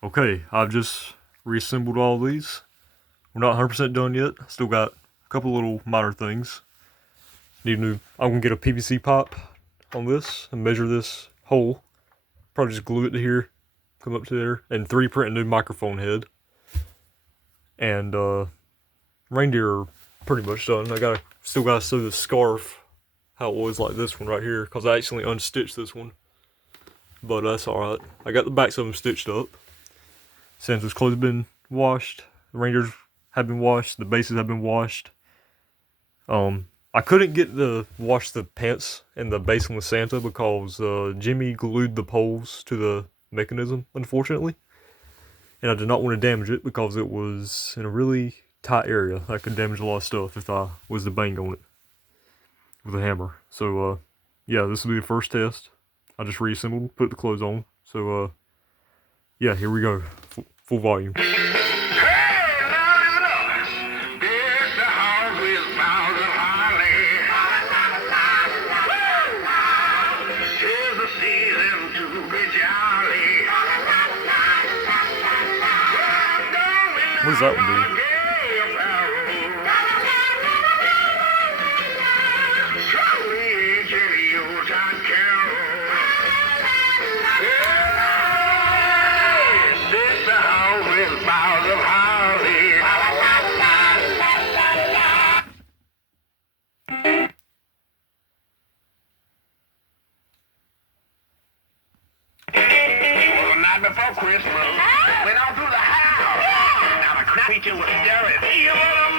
Okay, I've just reassembled all these. We're not 100% done yet. Still got a couple little minor things. I'm gonna get a PVC pipe on this and measure this hole. Probably just glue it to here, come up to there, and 3D print a new microphone head. And reindeer are pretty much done. Still gotta sew the scarf how it was like this one right here, because I actually unstitched this one. But that's alright. I got the backs of them stitched up. Santa's clothes have been washed. The reindeers have been washed. The bases have been washed. I couldn't get to wash the pants and the basin with Santa because Gemmy glued the poles to the mechanism, unfortunately. And I did not want to damage it because it was in a really tight area. I could damage a lot of stuff if I was to bang on it with a hammer. So, yeah, this will be the first test. I just reassembled, put the clothes on. So, yeah, here we go. Full volume. What does that one do? Before Christmas, went on through the house. Now the creature was staring.